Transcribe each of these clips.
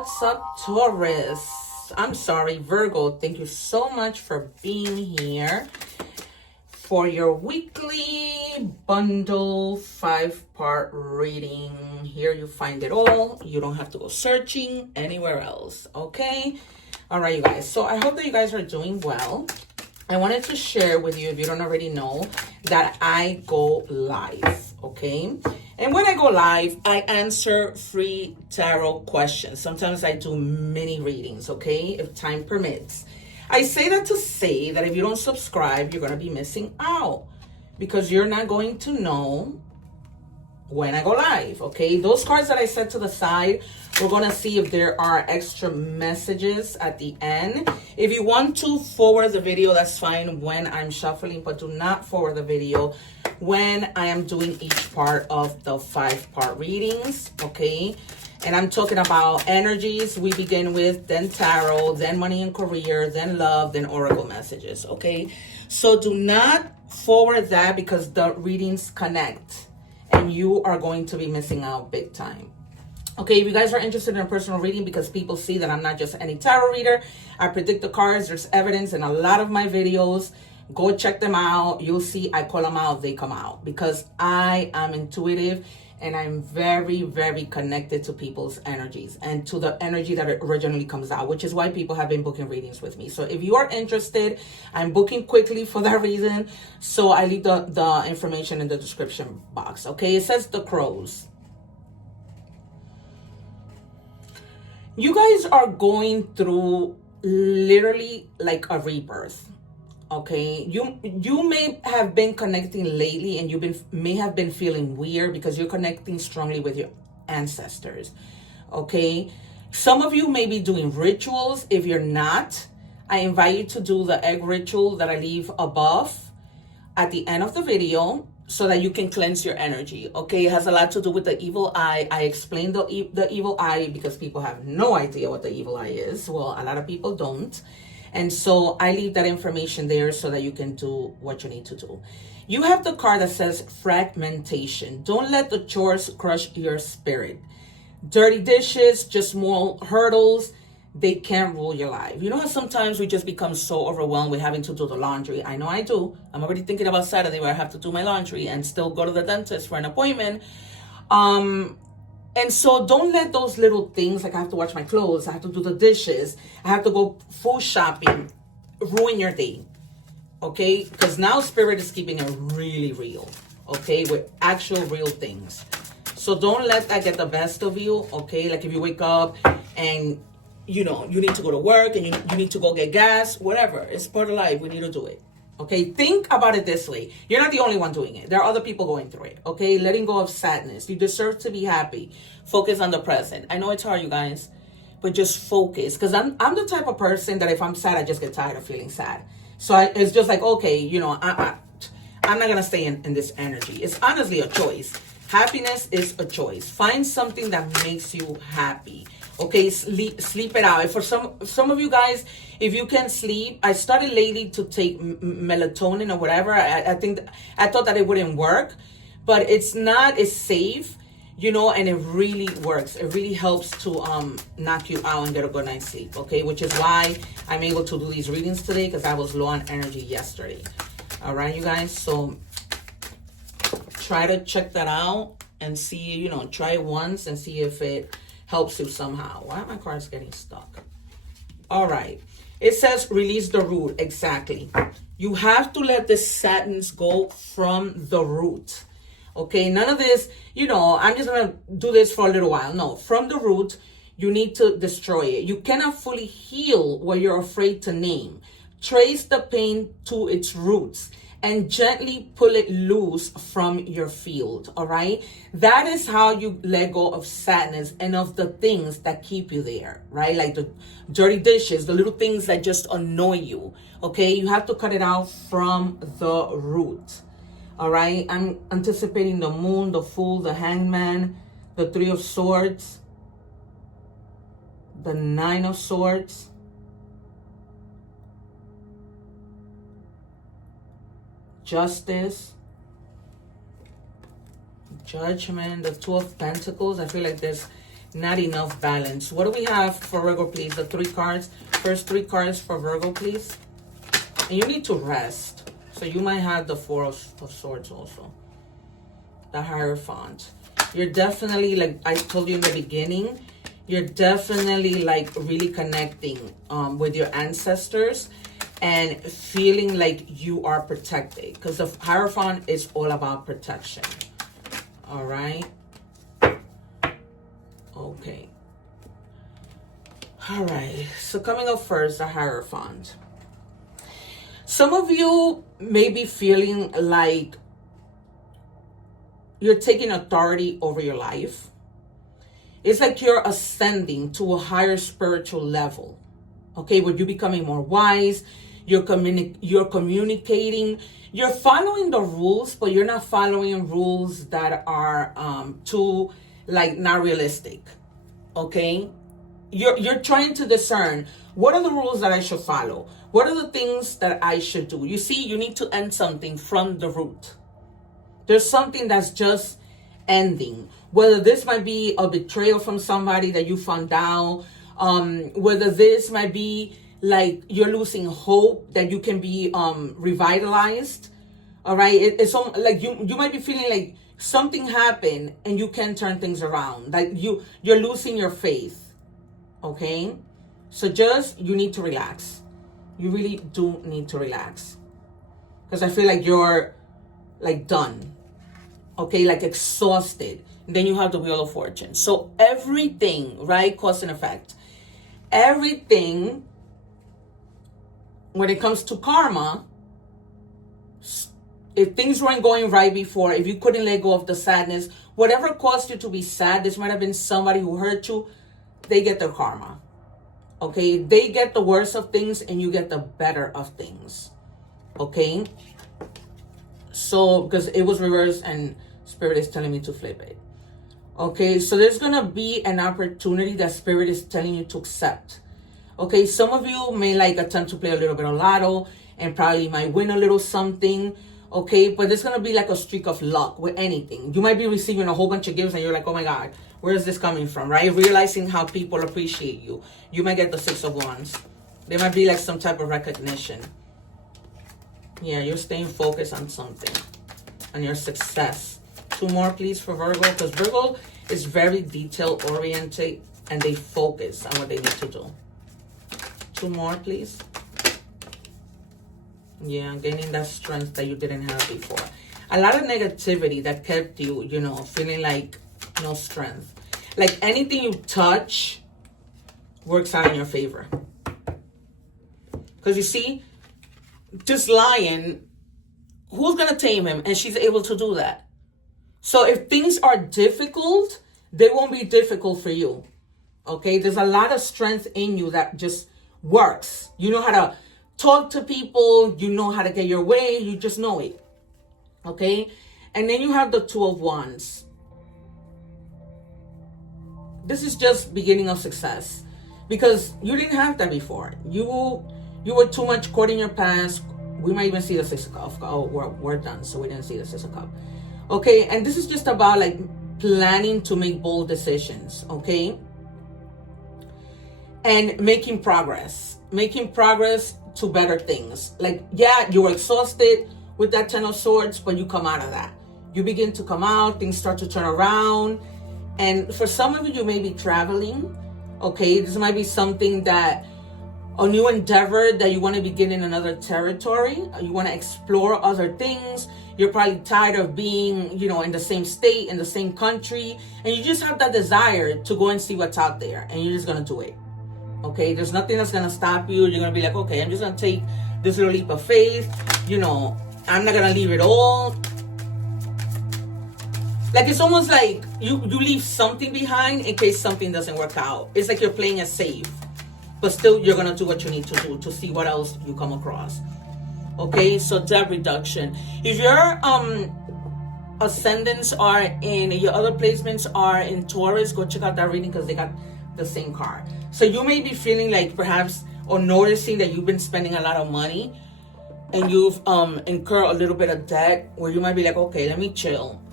What's up, Taurus? I'm sorry, Virgo. Thank you so much for being here for your weekly bundle 5-part reading. Here you find it all. You don't have to go searching anywhere else, okay? All right, you guys. So I hope that you guys are doing well. I wanted to share with you, if you don't already know, that I go live, okay? And when I go live, I answer free tarot questions. Sometimes I do mini readings, okay, if time permits. I say that to say that if you don't subscribe, you're going to be missing out because you're not going to know when I go live, okay? Those cards that I set to the side, we're going to see if there are extra messages at the end. If you want to forward the video, that's fine when I'm shuffling, but do not forward the video when I am doing each part of the 5-part readings, okay? And I'm talking about energies. We begin with, then tarot, then money and career, then love, then oracle messages, okay? So do not forward that because the readings connect and you are going to be missing out big time. Okay, if you guys are interested in a personal reading because people see that I'm not just any tarot reader, I predict the cards, there's evidence in a lot of my videos. Go check them out. You'll see I call them out, they come out. Because I am intuitive and I'm very, very connected to people's energies and to the energy that originally comes out, which is why people have been booking readings with me. So if you are interested, I'm booking quickly for that reason. So I leave the information in the description box. Okay, it says the crows. You guys are going through literally like a rebirth. Okay, you may have been connecting lately and may have been feeling weird because you're connecting strongly with your ancestors. Okay, some of you may be doing rituals. If you're not, I invite you to do the egg ritual that I leave above at the end of the video so that you can cleanse your energy. Okay, it has a lot to do with the evil eye. I explained the evil eye because people have no idea what the evil eye is. Well, a lot of people don't. And so I leave that information there so that you can do what you need to do. You have the card that says fragmentation. Don't let the chores crush your spirit. Dirty dishes, just more hurdles, they can't rule your life. You know how sometimes we just become so overwhelmed with having to do the laundry? I know I do. I'm already thinking about Saturday where I have to do my laundry and still go to the dentist for an appointment. And so don't let those little things, like I have to wash my clothes, I have to do the dishes, I have to go food shopping, ruin your day, okay? Because now spirit is keeping it really real, okay? With actual real things. So don't let that get the best of you, okay? Like if you wake up and, you know, you need to go to work and you need to go get gas, whatever. It's part of life. We need to do it. Okay, think about it this way. You're not the only one doing it. There are other people going through it. Okay, letting go of sadness. You deserve to be happy. Focus on the present. I know it's hard, you guys, but just focus. Because I'm the type of person that if I'm sad, I just get tired of feeling sad. So it's just like, okay, you know, I'm not going to stay in this energy. It's honestly a choice. Happiness is a choice. Find something that makes you happy. Okay, sleep it out. For some of you guys, if you can sleep, I started lately to take melatonin or whatever. I thought that it wouldn't work, but it's safe, you know, and it really works. It really helps to knock you out and get a good night's sleep. Okay, which is why I'm able to do these readings today because I was low on energy yesterday. All right, you guys. So try to check that out and see, you know, try it once and see if it helps you somehow. Why are my cards getting stuck? All right. It says release the root. Exactly. You have to let the sadness go from the root. Okay. None of this, you know, I'm just going to do this for a little while. No, from the root, you need to destroy it. You cannot fully heal what you're afraid to name. Trace the pain to its roots and gently pull it loose from your field, all right? That is how you let go of sadness and of the things that keep you there, right? Like the dirty dishes, the little things that just annoy you, okay? You have to cut it out from the root, all right? I'm anticipating the moon, the fool, the hangman, the 3 of swords, the 9 of swords, justice, judgment, the 2 of pentacles. I feel like Not enough balance. What do we have for Virgo, please? The 3 cards. First 3 cards for Virgo, please. And you need to rest. So you might have the 4 of Swords also. The Hierophant. You're definitely, like I told you in the beginning, you're definitely like really connecting with your ancestors and feeling like you are protected. Because the Hierophant is all about protection. All right. Okay. All right. So coming up first, the Hierophant. Some of you may be feeling like you're taking authority over your life. It's like you're ascending to a higher spiritual level. Okay, where you're becoming more wise, you're communicating, you're following the rules, but you're not following rules that are too, like, not realistic. Okay? You're trying to discern, what are the rules that I should follow? What are the things that I should do? You see, you need to end something from the root. There's something that's just ending. Whether this might be a betrayal from somebody that you found out, whether this might be like you're losing hope that you can be revitalized. All right, it's like you might be feeling like something happened and you can turn things around. Like you're losing your faith. Okay, so you need to relax. You really do need to relax, because I feel like you're like done. Okay, like exhausted. And then you have the Wheel of Fortune. So everything, right, cause and effect. Everything, when it comes to karma, if things weren't going right before, if you couldn't let go of the sadness, whatever caused you to be sad, this might have been somebody who hurt you, they get their karma. Okay, they get the worst of things and you get the better of things. Okay, so because it was reversed and Spirit is telling me to flip it. Okay, so there's gonna be an opportunity that Spirit is telling you to accept. Okay, some of you may like attempt to play a little bit of lotto and probably might win a little something. Okay, but there's gonna be like a streak of luck with anything. You might be receiving a whole bunch of gifts and you're like, oh my God, where is this coming from, right? Realizing how people appreciate you. You might get the 6 of Wands. There might be like some type of recognition. Yeah, you're staying focused on something, on your success. 2 more, please, for Virgo, because Virgo is very detail-oriented and they focus on what they need to do. 2 more, please. Yeah, gaining that strength that you didn't have before. A lot of negativity that kept you, you know, feeling like no strength. Like anything you touch works out in your favor. Because you see, this lion, who's going to tame him? And she's able to do that. So if things are difficult, they won't be difficult for you. Okay? There's a lot of strength in you that just works. You know how to talk to people. You know how to get your way. You just know it. Okay? And then you have the 2 of Wands. This is just beginning of success. Because you didn't have that before. You were too much caught in your past. We might even see the 6 of Cups. Oh, we're done. So we didn't see the 6 of Cups. Okay, and this is just about like planning to make bold decisions, okay? And making progress to better things. Like, yeah, you were exhausted with that 10 of Swords, but you come out of that. You begin to come out, things start to turn around. And for some of you, you may be traveling, okay? This might be something that, a new endeavor that you want to begin in another territory. You want to explore other things. You're probably tired of being, you know, in the same state, in the same country. And you just have that desire to go and see what's out there. And you're just going to do it. Okay? There's nothing that's going to stop you. You're going to be like, okay, I'm just going to take this little leap of faith. You know, I'm not going to leave it all. Like, it's almost like you leave something behind in case something doesn't work out. It's like you're playing it safe. But still, you're going to do what you need to do to see what else you come across. Okay, so debt reduction. If your ascendants are in, your other placements are in Taurus, go check out that reading because they got the same card. So you may be feeling like perhaps, or noticing that you've been spending a lot of money and you've incurred a little bit of debt where you might be like, okay, let me chill.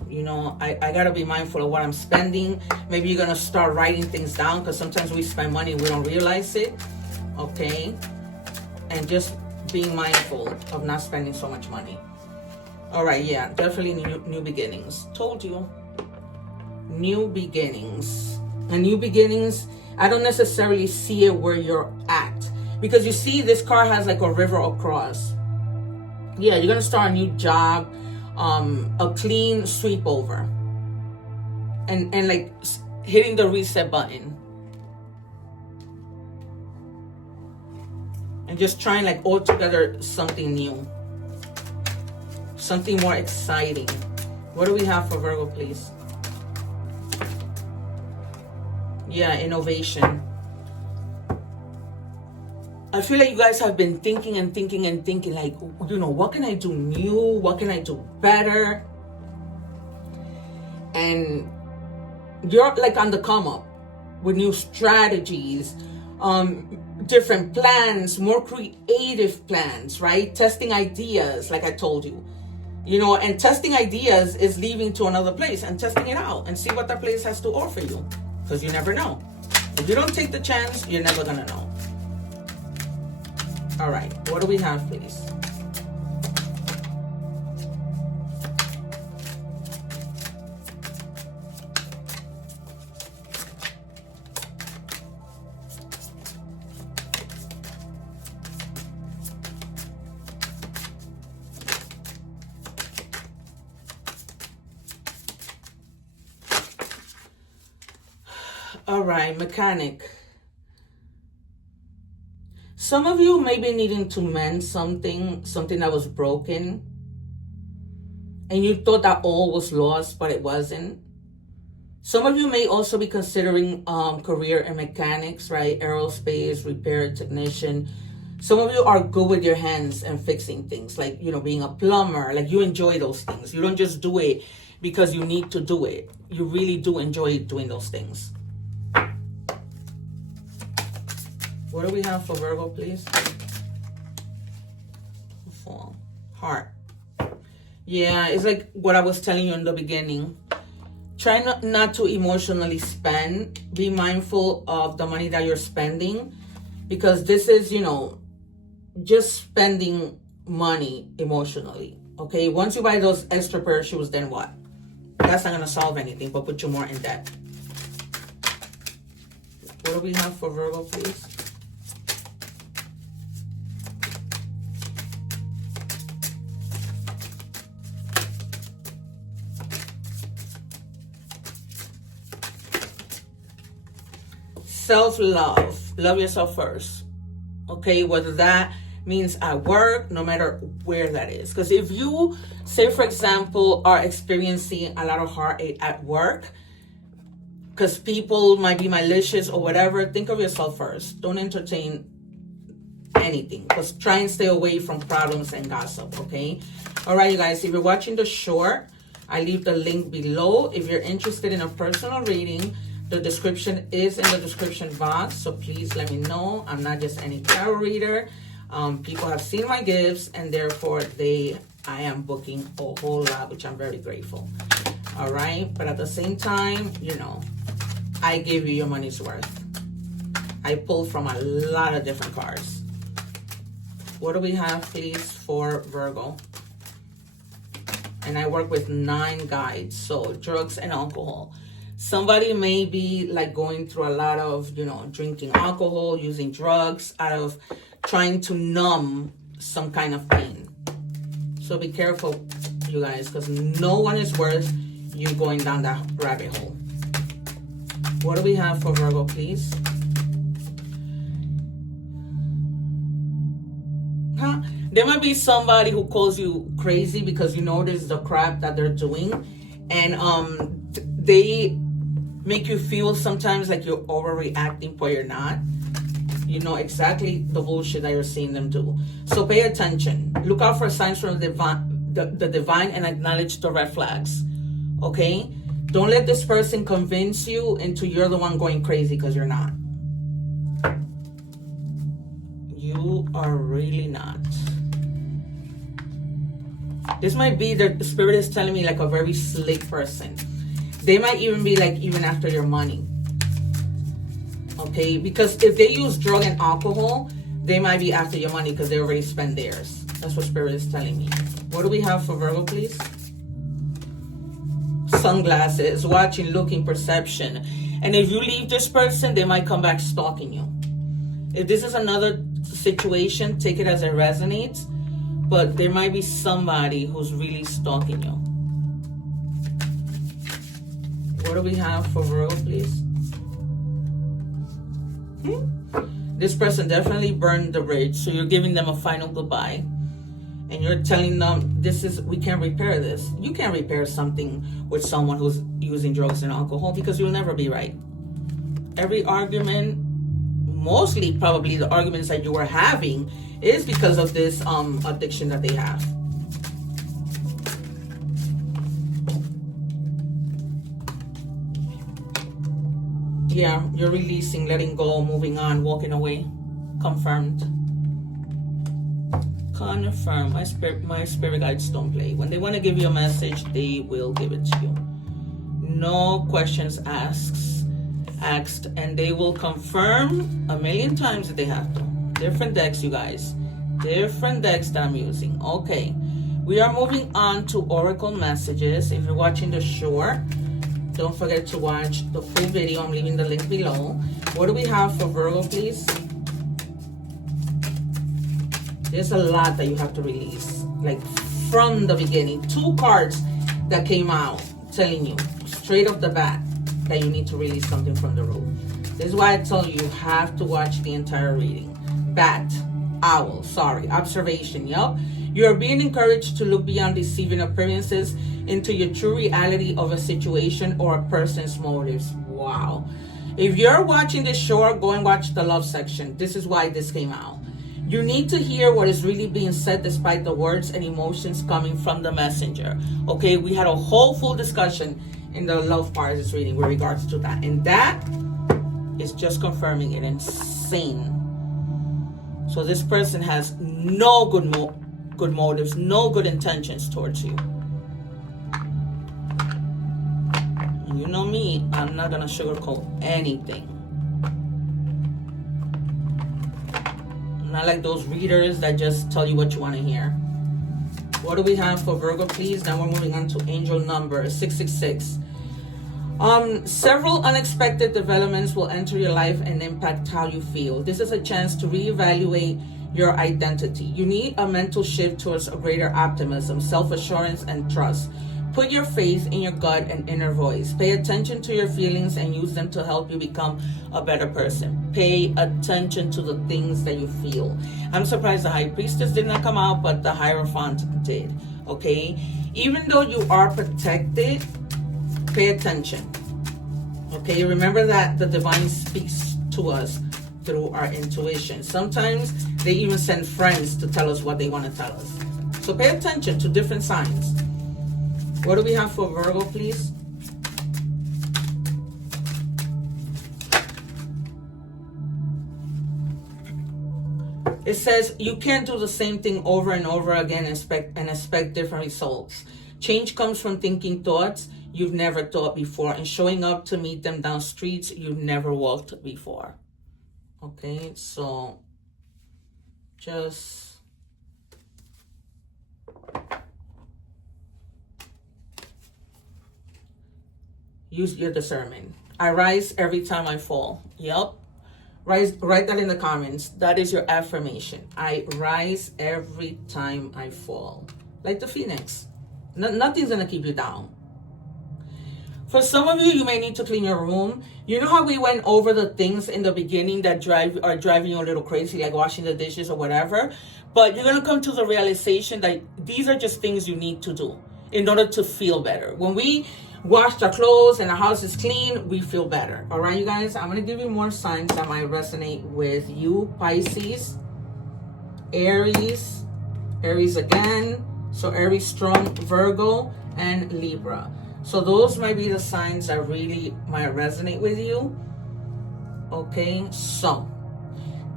You know, I gotta be mindful of what I'm spending. Maybe you're gonna start writing things down, because sometimes we spend money and we don't realize it. Okay, and just being mindful of not spending so much money. All right, yeah, definitely new beginnings. Told you, new beginnings. And new beginnings, I don't necessarily see it where you're at, because you see this card has like a river across. Yeah, you're gonna start a new job, a clean sweep over, and like hitting the reset button, and just trying like altogether something new, something more exciting. What do we have for Virgo, please? Yeah, innovation. I feel like you guys have been thinking and thinking and thinking, like, you know, what can I do new? What can I do better? And you're like on the come up with new strategies, different plans, more creative plans, right? Testing ideas, like I told you. You know, and testing ideas is leaving to another place and testing it out and see what that place has to offer you. Because you never know. If you don't take the chance, you're never gonna know. All right, what do we have, please? All right, mechanic. Some of you may be needing to mend something that was broken, and you thought that all was lost, but it wasn't. Some of you may also be considering career in mechanics, right? Aerospace, repair technician. Some of you are good with your hands and fixing things, like, you know, being a plumber. Like, you enjoy those things. You don't just do it because you need to do it. You really do enjoy doing those things. What do we have for Virgo, please? Fall. Heart. Yeah, it's like what I was telling you in the beginning. Try not to emotionally spend. Be mindful of the money that you're spending, because this is, you know, just spending money emotionally. Okay, once you buy those extra pair of shoes, then what? That's not going to solve anything but put you more in debt. What do we have for Virgo, please? Self-love. Love yourself first. Okay, whether that means at work, no matter where that is. Because if you, say for example, are experiencing a lot of heartache at work, because people might be malicious or whatever, think of yourself first. Don't entertain anything. Just try and stay away from problems and gossip, okay? All right, you guys, if you're watching the short, I leave the link below. If you're interested in a personal reading, the description is in the description box, so please let me know. I'm not just any tarot reader. People have seen my gifts, and therefore I am booking a whole lot, which I'm very grateful. All right, but at the same time, you know, I give you your money's worth. I pulled from a lot of different cards. What do we have, please, for Virgo? And I work with 9 guides, so drugs and alcohol. Somebody may be like going through a lot of, you know, drinking alcohol, using drugs, out of trying to numb some kind of pain. So be careful, you guys, because no one is worth you going down that rabbit hole. What do we have for Virgo, please? There might be somebody who calls you crazy because you notice the crap that they're doing, and they make you feel sometimes like you're overreacting, but you're not. You know exactly the bullshit that you're seeing them do. So pay attention. Look out for signs from the divine and acknowledge the red flags. Okay? Don't let this person convince you into you're the one going crazy, because you're not. You are really not. This might be, the spirit is telling me, like a very slick person. They might even be like even after your money. Okay, because if they use drug and alcohol, they might be after your money because they already spent theirs. That's what spirit is telling me. What do we have for Virgo, please? Sunglasses, watching, looking, perception. And if you leave this person, they might come back stalking you. If this is another situation, take it as it resonates. But there might be somebody who's really stalking you. What do we have for Virgo, please? This person definitely burned the bridge. So you're giving them a final goodbye. And you're telling them, we can't repair this. You can't repair something with someone who's using drugs and alcohol because you'll never be right. Every argument, mostly probably the arguments that you were having, is because of this addiction that they have. Yeah, you're releasing, letting go, moving on, walking away. Confirmed. Confirm. My spirit guides don't play. When they want to give you a message, they will give it to you. No questions asked, and they will confirm a million times if they have to. Different decks, you guys. Different decks that I'm using. Okay. We are moving on to oracle messages. If you're watching the short, don't forget to watch the full video. I'm leaving the link below. What do we have for Virgo, please? There's a lot that you have to release. Like from the beginning. 2 cards that came out telling you straight off the bat that you need to release something from the root. This is why I tell you have to watch the entire reading. Bat, owl, observation, yup. You are being encouraged to look beyond deceiving appearances into your true reality of a situation or a person's motives. Wow. If you're watching this show, go and watch the love section. This is why this came out. You need to hear what is really being said despite the words and emotions coming from the messenger. Okay, we had a whole full discussion in the love part of this reading with regards to that. And that is just confirming it. Insane. So this person has no good motives, no good intentions towards you. And you know me, I'm not going to sugarcoat anything. I'm not like those readers that just tell you what you want to hear. What do we have for Virgo, please? Now we're moving on to angel number 666. Several unexpected developments will enter your life and impact how you feel. This is a chance to reevaluate your identity. You need a mental shift towards a greater optimism, self-assurance, and trust. Put your faith in your gut and inner voice. Pay attention to your feelings and use them to help you become a better person. Pay attention to the things that you feel. I'm surprised the High Priestess did not come out, but the Hierophant did. Okay? Even though you are protected, pay attention. Okay? Remember that the divine speaks to us through our intuition. Sometimes they even send friends to tell us what they want to tell us. So pay attention to different signs. What do we have for Virgo, please? It says you can't do the same thing over and over again and expect different results. Change comes from thinking thoughts you've never thought before and showing up to meet them down streets you've never walked before. Okay, so just use your discernment. I rise every time I fall. Yep. Write that in the comments. That is your affirmation. I rise every time I fall. Like the phoenix. Nothing's going to keep you down. For some of you, you may need to clean your room. You know how we went over the things in the beginning that are driving you a little crazy, like washing the dishes or whatever? But you're going to come to the realization that these are just things you need to do in order to feel better. When we wash our clothes and our house is clean, we feel better. All right, you guys, I'm going to give you more signs that might resonate with you. Pisces, Aries again. So Aries strong, Virgo, and Libra. So those might be the signs that really might resonate with you. Okay, so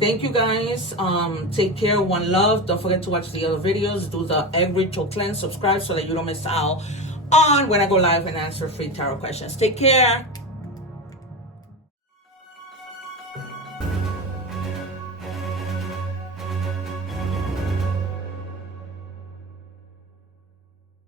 Thank you guys. Take care. One love. Don't forget to watch the other videos. Do the egg ritual cleanse. Subscribe so that you don't miss out on when I go live and answer free tarot questions. Take care.